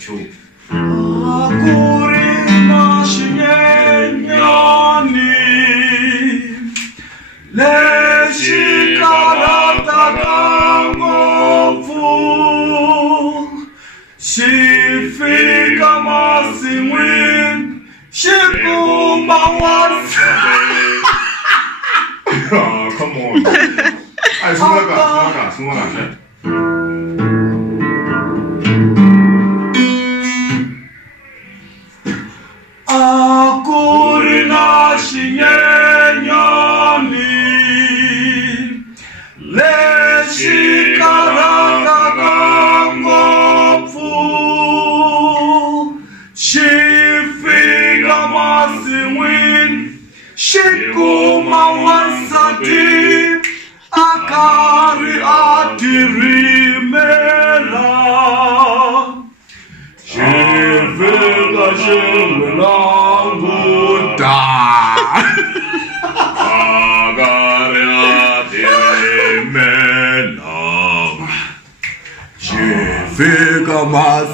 조. 아구리 마시는 년이 내 시가라다가 거부 시피가 마시는 시구만 왔어. Come on. 아니 승관아. 아구리 나시의 년이 내 시가라다가 거부 시피가 마시는 시구만 왔사디 아가리 아디리메라 시피가 심랑구다 아가리 아디리메라 시피가 마시